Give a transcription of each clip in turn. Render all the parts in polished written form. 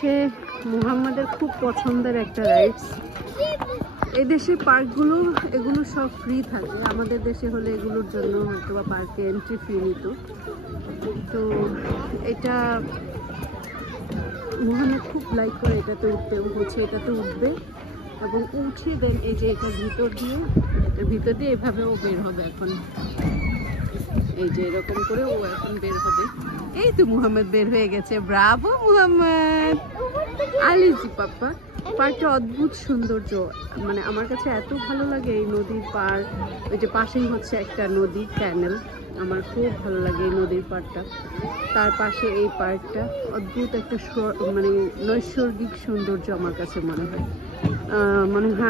হচ্ছে মুহাম্মাদের খুব পছন্দের একটা রাইডস। এই দেশে পার্কগুলো এগুলো সব ফ্রি থাকে, আমাদের দেশে হলে এগুলোর জন্য হয়তো বা পার্কে এন্ট্রি ফি নিত। তো এটা মুহাম্মদ খুব লাইক করে, এটাতে উঠতে, হচ্ছে এটাতে উঠবে এবং উঠে দেন এই যে এটার ভিতর দিয়ে এভাবে ও বের হবে এখন। এই যে এরকম করে ও এখন বের হবে। এই তো মুহাম্মদ বের হয়ে গেছে, ব্রাভো মুহাম্মদ। আলিজি পাপ্পা। পার্কটা অদ্ভুত সৌন্দর্য, মানে আমার কাছে এত ভালো লাগে এই নদীর পার। ওই যে পাশেই হচ্ছে একটা নদী, ক্যানেল, আমার খুব ভালো লাগে এই নদীর পাড়টা। তার পাশে এই পার্কটা অদ্ভুত একটা মানে নৈসর্গিক সৌন্দর্য আমার কাছে মনে হয়।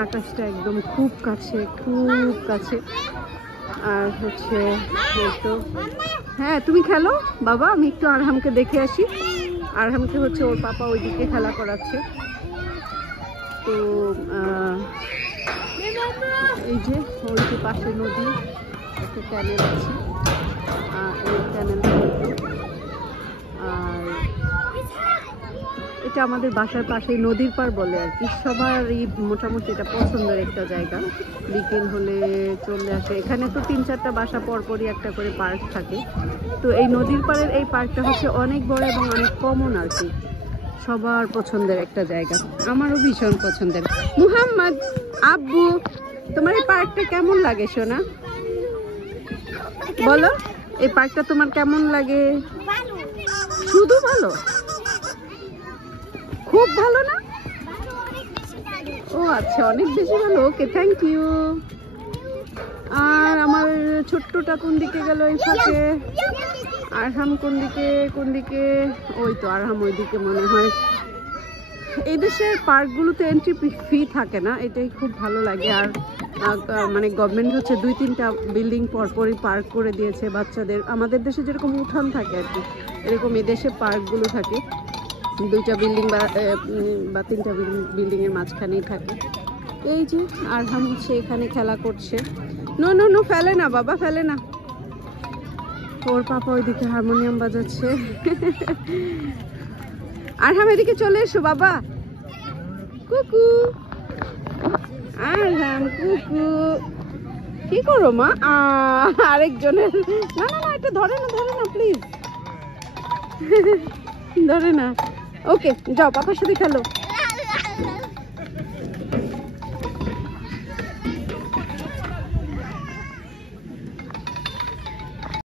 আকাশটা একদম খুব কাছে, খুব কাছে। আর হচ্ছে তো হ্যাঁ, তুমি খেলো বাবা, আমি একটু আরহামকে দেখে আসি। আরহামকে হচ্ছে ওর পাপা ওইদিকে খেলা করাচ্ছে। তো এই যে ওই যে পাশে নদী, একটা ক্যানেল আছে, এই ক্যানেল। আর এটা আমাদের বাসার পাশে নদীর পার বলে আর কি। সবারই মোটামুটি এটা পছন্দের একটা জায়গা। বিকেল হলে চলে আসে এখানে। তো 3-4টা বাসা পরপরই একটা করে পার্ক থাকে। তো এই নদীর পাড়ের এই পার্কটা হচ্ছে অনেক বড় এবং অনেক কমন আর কি। সবার পছন্দের একটা জায়গা, আমারও ভীষণ পছন্দের। মুহাম্মদ, আব্বু, তোমার এই পার্কটা কেমন লাগে সোনা? বলো, এই পার্কটা তোমার কেমন লাগে? শুধু ভালো? খুব ভালো না? ও আচ্ছা, অনেক বেশি ভালো। ওকে, থ্যাংক ইউ। আর আমার ছোট্টটা কোন দিকে গেল এই ফাঁকে? আরহাম কোন দিকে? ওই তো আরহাম ওইদিকে মনে হয়। এই দেশের পার্কগুলোতে এন্ট্রি ফি থাকে না, এটাই খুব ভালো লাগে। আর মানে গভর্নমেন্ট হচ্ছে 2-3টা বিল্ডিং পরপরই পার্ক করে দিয়েছে বাচ্চাদের। আমাদের দেশে যেরকম উঠান থাকে আর কি, এরকম এই দেশে পার্কগুলো থাকে 2টা বিল্ডিং বা 3টা বিল্ডিংয়ের মাঝখানেই থাকে। এই যে আরহাম হচ্ছে এখানে খেলা করছে। নো নো নো, ফেলে না বাবা, ফেলে না। ওর পাপা ওইদিকে হারমোনিয়াম বাজাচ্ছে। আরহাম এদিকে চলে এসো বাবা। কুকু, আরহাম কুকু, কি করো মা? আরেকজনের, না না না, এটা ধরে না প্লিজ, ধরে না। ওকে যাও, পাপার সাথে খেলো।